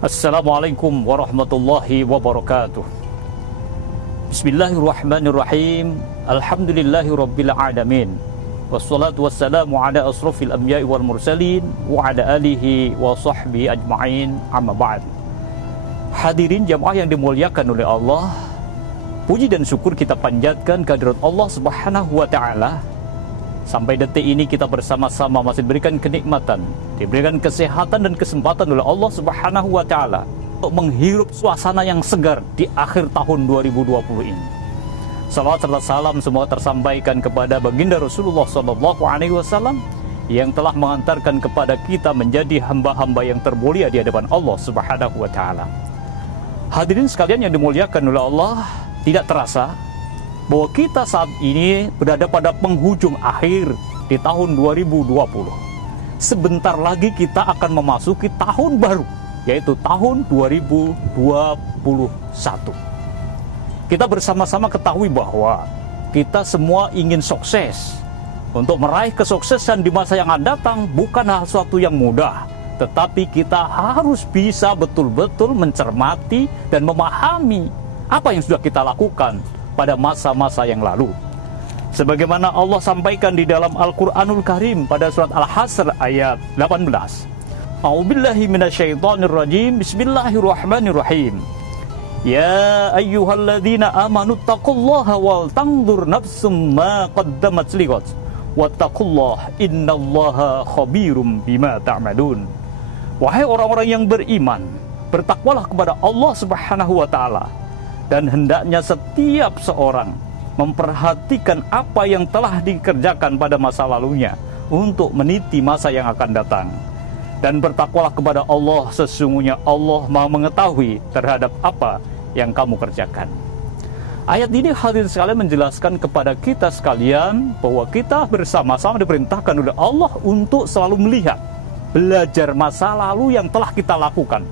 Assalamualaikum warahmatullahi wabarakatuh. Bismillahirrahmanirrahim. Alhamdulillahi rabbil alamin. Wassalatu wassalamu ala asrafil anbiya'i wal mursalin wa ala alihi wa sahbihi ajma'in, amma ba'd. Hadirin jamaah yang dimuliakan oleh Allah, puji dan syukur kita panjatkan kehadirat Allah Subhanahu wa taala. Sampai detik ini kita bersama-sama masih diberikan kenikmatan, diberikan kesehatan dan kesempatan oleh Allah Subhanahu wa taala untuk menghirup suasana yang segar di akhir tahun 2020 ini. Salawat serta salam semoga tersampaikan kepada baginda Rasulullah SAW yang telah mengantarkan kepada kita menjadi hamba-hamba yang termulia di hadapan Allah Subhanahu wa taala. Hadirin sekalian yang dimuliakan oleh Allah, tidak terasa bahwa kita saat ini berada pada penghujung akhir di tahun 2020. Sebentar lagi kita akan memasuki tahun baru, yaitu tahun 2021. Kita bersama-sama ketahui bahwa kita semua ingin sukses. Untuk meraih kesuksesan di masa yang akan datang bukan hal sesuatu yang mudah, tetapi kita harus bisa betul-betul mencermati dan memahami apa yang sudah kita lakukan pada masa-masa yang lalu. Sebagaimana Allah sampaikan di dalam Al-Quranul Karim pada surat Al-Hasr ayat 18. A'udzubillahi minasyaitonirrajim. Bismillahirrahmanirrahim. Ya ayyuhalladzina amanu taqullaha wal tanzur nafsum ma qaddamat lighad wattaqullaha innallaha khabirum bima ta'malun. Wahai orang-orang yang beriman, bertakwalah kepada Allah Subhanahu wa taala, dan hendaknya setiap seorang memperhatikan apa yang telah dikerjakan pada masa lalunya untuk meniti masa yang akan datang. Dan bertakwalah kepada Allah, sesungguhnya Allah Maha mengetahui terhadap apa yang kamu kerjakan. Ayat ini hadirin sekalian menjelaskan kepada kita sekalian bahwa kita bersama-sama diperintahkan oleh Allah untuk selalu melihat, belajar masa lalu yang telah kita lakukan.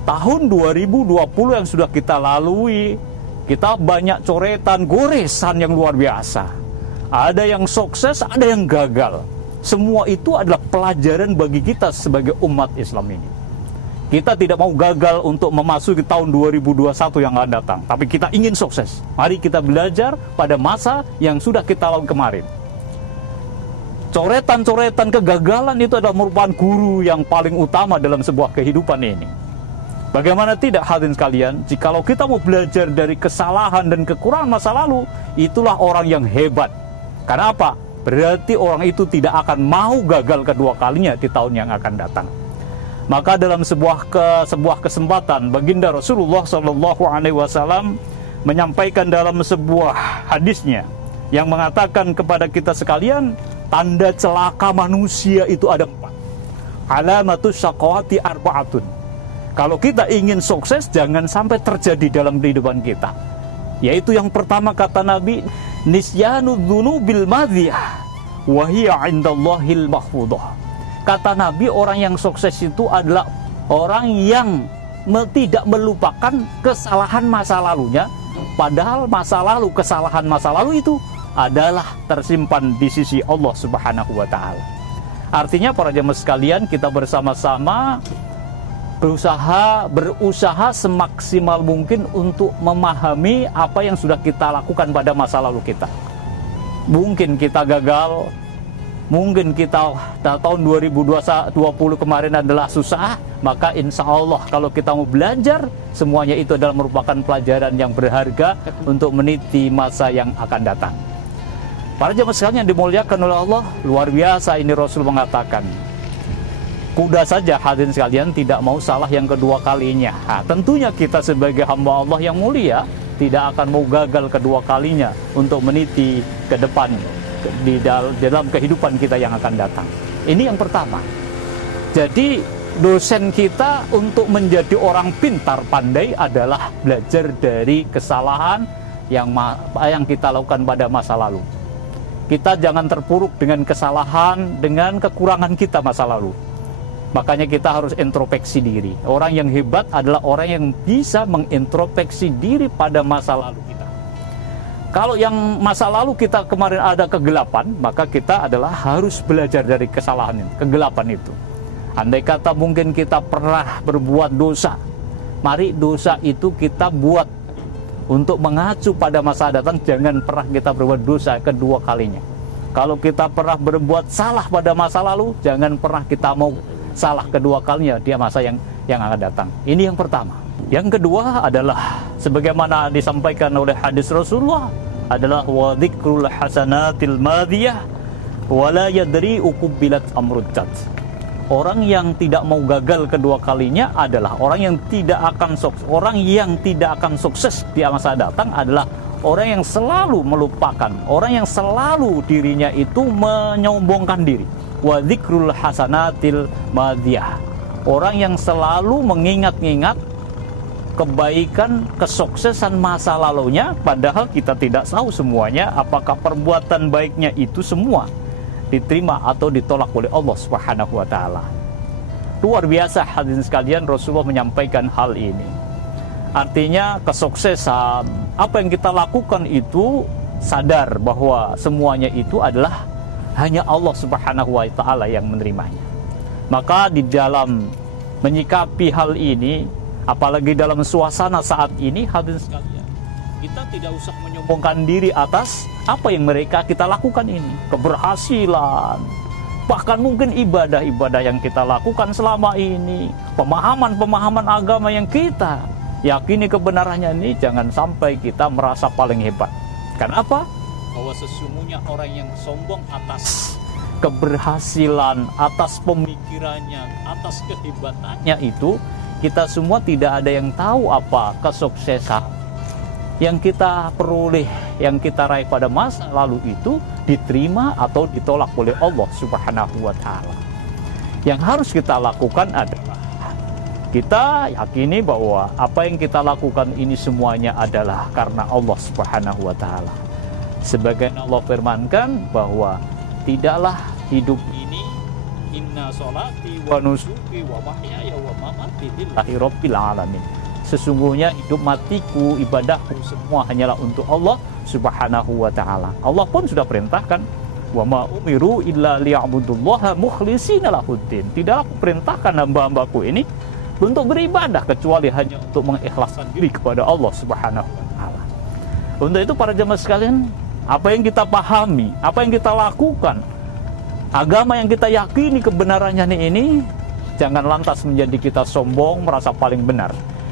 Tahun 2020 yang sudah kita lalui, kita banyak coretan, goresan yang luar biasa. Ada yang sukses, ada yang gagal. Semua itu adalah pelajaran bagi kita sebagai umat Islam ini. Kita tidak mau gagal untuk memasuki tahun 2021 yang akan datang, tapi kita ingin sukses. Mari kita belajar pada masa yang sudah kita lalui kemarin. Coretan-coretan kegagalan itu adalah merupakan guru yang paling utama dalam sebuah kehidupan ini. Bagaimana tidak hadirin sekalian, jikalau kita mau belajar dari kesalahan dan kekurangan masa lalu, itulah orang yang hebat. Karena apa? Berarti orang itu tidak akan mau gagal kedua kalinya di tahun yang akan datang. Maka dalam sebuah kesempatan, baginda Rasulullah SAW menyampaikan dalam sebuah hadisnya yang mengatakan kepada kita sekalian, tanda celaka manusia itu ada 4. Alamatus syaqawati arba'atun. Kalau kita ingin sukses, jangan sampai terjadi dalam kehidupan kita. Yaitu yang pertama kata Nabi, nisyanu dzunubil madhiyah wa hiya 'indallahil mahfudhah. Kata Nabi, orang yang sukses itu adalah orang yang tidak melupakan kesalahan masa lalunya, padahal kesalahan masa lalu itu adalah tersimpan di sisi Allah Subhanahu wa taala. Artinya para jemaah sekalian, kita bersama-sama berusaha semaksimal mungkin untuk memahami apa yang sudah kita lakukan pada masa lalu kita. Mungkin kita gagal, mungkin kita tahun 2020 kemarin adalah susah, maka insya Allah kalau kita mau belajar, semuanya itu adalah merupakan pelajaran yang berharga untuk meniti masa yang akan datang. Para jemaah sekalian yang dimuliakan oleh Allah, luar biasa ini Rasul mengatakan, kuda saja hadirin sekalian tidak mau salah yang kedua kalinya. Nah, tentunya kita sebagai hamba Allah yang mulia tidak akan mau gagal kedua kalinya untuk meniti ke depan di dalam kehidupan kita yang akan datang. Ini yang pertama. Jadi dosen kita untuk menjadi orang pintar pandai adalah belajar dari kesalahan yang kita lakukan pada masa lalu. Kita jangan terpuruk dengan kesalahan, dengan kekurangan kita masa lalu. Makanya kita harus introspeksi diri. Orang yang hebat adalah orang yang bisa mengintrospeksi diri pada masa lalu kita. Kalau yang masa lalu kita kemarin ada kegelapan, maka kita adalah harus belajar dari kesalahan itu, kegelapan itu. Andai kata mungkin kita pernah berbuat dosa, mari dosa itu kita buat untuk mengacu pada masa datang. Jangan pernah kita berbuat dosa kedua kalinya. Kalau kita pernah berbuat salah pada masa lalu, jangan pernah kita mau salah kedua kalinya di masa yang akan datang. Ini yang pertama. Yang kedua adalah sebagaimana disampaikan oleh hadis Rasulullah adalah wa dzikrul hasanatil madiyah wa la yadri uqbilat amrujat. Orang yang tidak mau gagal kedua kalinya adalah orang yang tidak akan sukses. Orang yang tidak akan sukses di masa datang adalah orang yang selalu melupakan, orang yang selalu dirinya itu menyombongkan diri. Wa dzikrul hasanatil madiyah. Orang yang selalu mengingat-ingat kebaikan, kesuksesan masa lalunya, padahal kita tidak tahu semuanya apakah perbuatan baiknya itu semua diterima atau ditolak oleh Allah Subhanahu wa taala. Luar biasa hadirin sekalian, Rasulullah menyampaikan hal ini. Artinya kesuksesan, apa yang kita lakukan itu sadar bahwa semuanya itu adalah hanya Allah Subhanahu wa taala yang menerimanya. Maka di dalam menyikapi hal ini, apalagi dalam suasana saat ini, hadirin sekalian, kita tidak usah menyombongkan diri atas apa yang mereka kita lakukan ini, keberhasilan, bahkan mungkin ibadah-ibadah yang kita lakukan selama ini, pemahaman-pemahaman agama yang kita yakini kebenarannya ini, jangan sampai kita merasa paling hebat. Kenapa? Bahwa sesungguhnya orang yang sombong atas keberhasilan, atas pemikirannya, atas kehebatannya itu, kita semua tidak ada yang tahu apa kesuksesan yang kita peroleh, yang kita raih pada masa lalu itu diterima atau ditolak oleh Allah Subhanahu wa taala. Yang harus kita lakukan adalah kita yakini bahwa apa yang kita lakukan ini semuanya adalah karena Allah Subhanahu wa taala. Sebagaimana Allah firmankan bahwa tidaklah hidup ini, inna sholati wa nusuki wa mahyaya wa mamati lillahi rabbil alamin. Sesungguhnya hidup matiku, ibadahku semua hanyalah untuk Allah Subhanahu wa taala. Allah pun sudah perintahkan, wa ma umiru illa liya'budullaha mukhlishina lahuddin. Tidaklah aku perintahkan hamba-hambaku ini untuk beribadah kecuali hanya untuk mengikhlaskan diri kepada Allah Subhanahu wa taala. Untuk itu para jemaah sekalian, apa yang kita pahami, apa yang kita lakukan, agama yang kita yakini kebenarannya ini, jangan lantas menjadi kita sombong, merasa paling benar.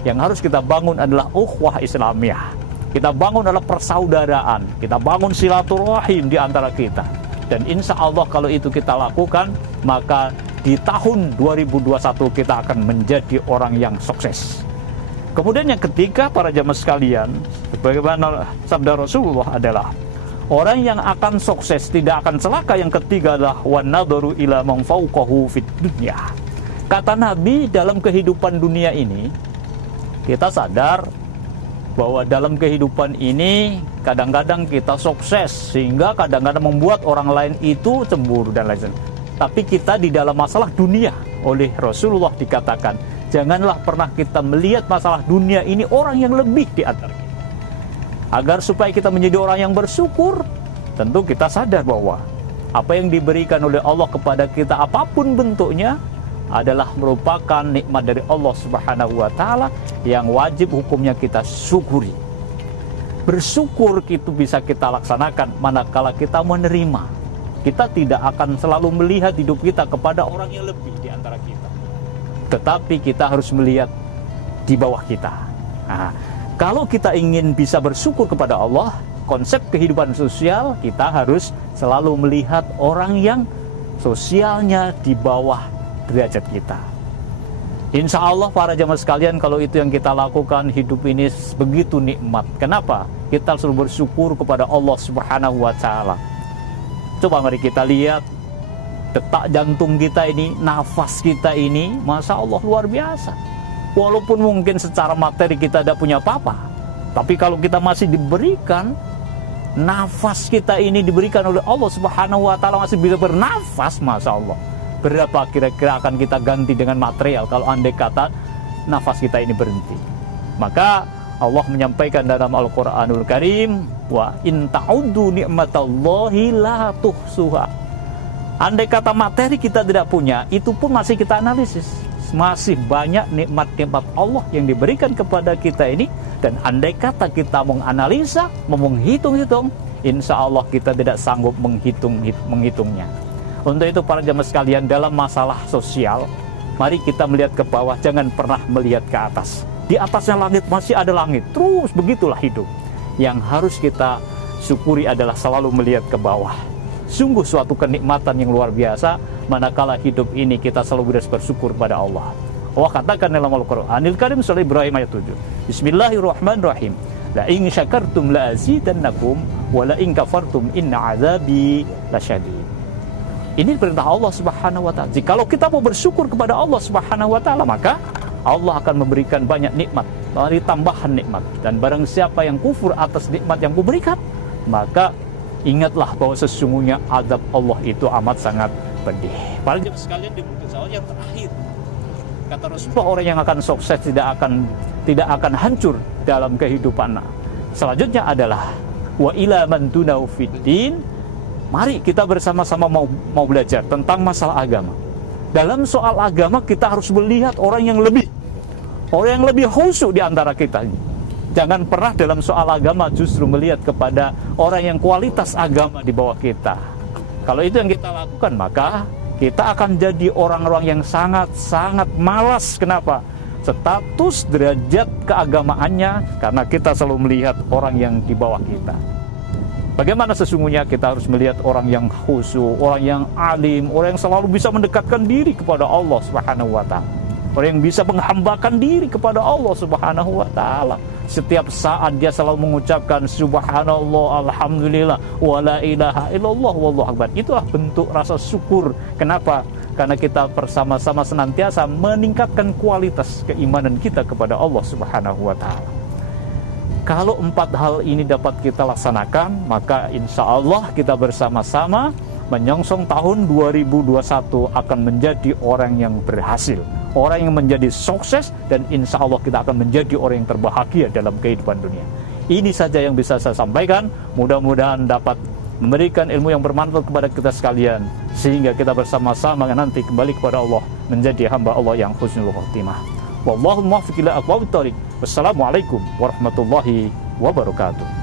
Yang harus kita bangun adalah ukhuwah Islamiyah. Kita bangun adalah persaudaraan, kita bangun silaturahim di antara kita. Dan insya Allah kalau itu kita lakukan, maka di tahun 2021 kita akan menjadi orang yang sukses. Kemudian yang ketiga para jemaah sekalian, bagaimana sabda Rasulullah adalah orang yang akan sukses tidak akan celaka. Yang ketiga adalah wan nadharu ila man fawqahu fid dunya. Kata Nabi, dalam kehidupan dunia ini kita sadar bahwa dalam kehidupan ini kadang-kadang kita sukses sehingga kadang-kadang membuat orang lain itu cemburu dan lain-lain. Tapi kita di dalam masalah dunia, oleh Rasulullah dikatakan, janganlah pernah kita melihat masalah dunia ini orang yang lebih di antara kita. Agar supaya kita menjadi orang yang bersyukur, tentu kita sadar bahwa apa yang diberikan oleh Allah kepada kita apapun bentuknya adalah merupakan nikmat dari Allah Subhanahu wa taala yang wajib hukumnya kita syukuri. Bersyukur itu bisa kita laksanakan manakala kita menerima. Kita tidak akan selalu melihat hidup kita kepada orang yang lebih di antara kita, tetapi kita harus melihat di bawah kita. Nah, kalau kita ingin bisa bersyukur kepada Allah, konsep kehidupan sosial kita harus selalu melihat orang yang sosialnya di bawah derajat kita. Insya Allah para jamaah sekalian, kalau itu yang kita lakukan, hidup ini begitu nikmat. Kenapa? Kita selalu bersyukur kepada Allah Subhanahu wa taala. Coba mari kita lihat detak jantung kita ini, nafas kita ini, Masya Allah luar biasa. Walaupun mungkin secara materi kita tidak punya apa-apa, tapi kalau kita masih diberikan nafas kita ini, diberikan oleh Allah Subhanahu wa taala, masih bisa bernafas, Masya Allah. Berapa kira-kira akan kita ganti dengan material kalau andai kata nafas kita ini berhenti? Maka Allah menyampaikan dalam Al-Quranul Karim, wa in ta'uddu ni'matallahi la tuhsuha. Andai kata materi kita tidak punya, itu pun masih kita analisis. Masih banyak nikmat-nikmat Allah yang diberikan kepada kita ini. Dan andai kata kita menganalisa, menghitung-hitung, insya Allah kita tidak sanggup menghitungnya. Untuk itu para jamaah sekalian, dalam masalah sosial, mari kita melihat ke bawah, jangan pernah melihat ke atas. Di atasnya langit masih ada langit, terus begitulah hidup. Yang harus kita syukuri adalah selalu melihat ke bawah. Sungguh suatu kenikmatan yang luar biasa, manakala hidup ini kita selalu bersyukur pada Allah. Allah katakan dalam Al-Quranil Karim surah Ibrahim ayat 7. Bismillahirrahmanirrahim. La in syakartum la azidannakum wa la in kafartum inna azabi lasyadid. Ini perintah Allah Subhanahu wa taala. Jikalau kita mau bersyukur kepada Allah Subhanahu wa taala, maka Allah akan memberikan banyak nikmat, dari tambahan nikmat. Dan barang siapa yang kufur atas nikmat yang kuberikan, maka ingatlah bahwa sesungguhnya azab Allah itu amat sangat pedih. Para jemaah sekalian, di buku saya yang terakhir, kata Rasulullah, orang yang akan sukses tidak akan hancur dalam kehidupan. Selanjutnya adalah wa ila man tunau fiddin. Mari kita bersama-sama mau belajar tentang masalah agama. Dalam soal agama kita harus melihat orang yang lebih khusyuk di antara kita. Jangan pernah dalam soal agama justru melihat kepada orang yang kualitas agama di bawah kita. Kalau itu yang kita lakukan, maka kita akan jadi orang-orang yang sangat-sangat malas. Kenapa? Status derajat keagamaannya, karena kita selalu melihat orang yang di bawah kita. Bagaimana sesungguhnya kita harus melihat orang yang khusyuk, orang yang alim, orang yang selalu bisa mendekatkan diri kepada Allah Subhanahu wa taala. Orang yang bisa menghambakan diri kepada Allah Subhanahu wa taala. Setiap saat dia selalu mengucapkan subhanallah, alhamdulillah, wa la ilaha illallah, wallahu akbar. Itulah bentuk rasa syukur. Kenapa? Karena kita bersama-sama senantiasa meningkatkan kualitas keimanan kita kepada Allah Subhanahu wa taala. Kalau 4 hal ini dapat kita laksanakan, maka insya Allah kita bersama-sama menyongsong tahun 2021 akan menjadi orang yang berhasil, orang yang menjadi sukses, dan insya Allah kita akan menjadi orang yang terbahagia dalam kehidupan dunia. Ini saja yang bisa saya sampaikan. Mudah-mudahan dapat memberikan ilmu yang bermanfaat kepada kita sekalian, sehingga kita bersama-sama nanti kembali kepada Allah, menjadi hamba Allah yang husnul khotimah. Wallahu muwaffiq ila aqwamit thoriq. Wassalamualaikum warahmatullahi wabarakatuh.